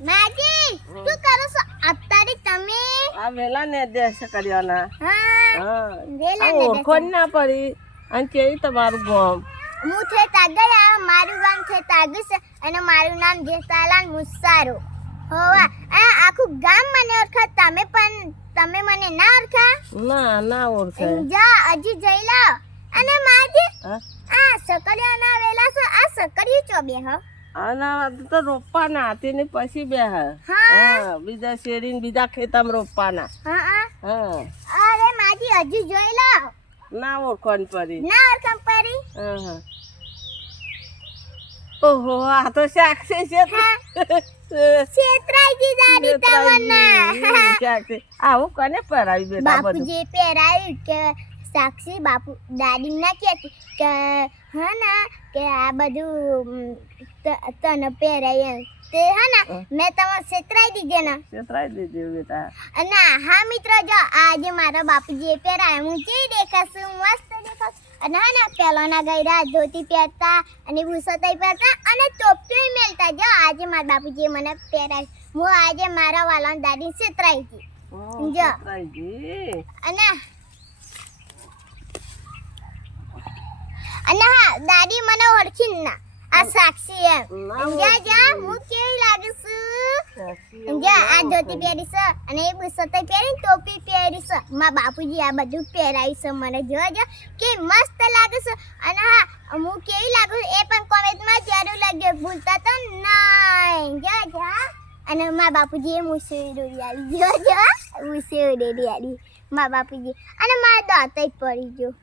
માજી શું કરો છો અત્યારે તમે? આ વેલા ને દેશ કર્યાના. હા વેલા ને ઓળખોન ના પડી અને કેવી તમારું ગામ? હું છે તાગયા, મારું ગામ છે તાગસ અને મારું નામ જેતાલાલ મુસારો. હોવા આ આખું ગામ મને ઓળખા, તમે મને ના ઓળખા? ના ઓળખાય. જા હજી જઈ લો. અને માજી હા આ સકરિયાના વેલા છે, આ સકરિયું ચોબે હ. આના તો રોપવાના તેને પછી બે હા બીજા શેરીને બીજા ખેતમ રોપવાના. હા અરે માજી હજી જોઈ લો. ના ઓળખોન પડી. ના ઓળખાણ પડી. હા ઓહો આ તો શાક છે છેતરાઈજી દાદી તમને. શાક છે આવું કને પરાવી બેટા બધું? બાપુજી પહેરાયું કે સાક્ષી બાપુ દાદી ના કહેતી કે હા ના કે આ બધું તને પહેરાય તે હા ને મેં તમને છેતરાઈ દીધે ને. છેતરાઈ દીધી બેટા. અને હા મિત્રો જો આજે મારા બાપુજીએ પહેરાય હું કેવી દેખાશું? મસ્ત દેખાશ. અને હા ને પેલાના ગયરા ધોતી પહેરતા અને બુસતાઈ પહેરતા અને ટોપી મેલતા. જો આજે મારા બાપુજીએ મને પહેરાય. હું આજે મારા વાલા દાદી છેતરાઈ હતી. જો અને હા દાદી મને ઓળખી ના આ સાક્ષી એમ. જા હું કેવી લાગુ છું? જા આ ધોતી પહેરી છે અને એ બુસતાઈ પહેરી ટોપી પહેરી છે. મારા બાપુજી આ બધું પહેરાયું છે મને. જો કે મસ્ત લાગે છે. અને હા હું કેવી લાગુ એ પણ કોમેન્ટમાં જરૂર લખજો, ભૂલતા તો નહીં. જા અને મારા બાપુજી એ મુસી દોરી આવી. જો મુસી દોરી આવી મારા બાપુજી. અને મારા દાંત પડી ગયો.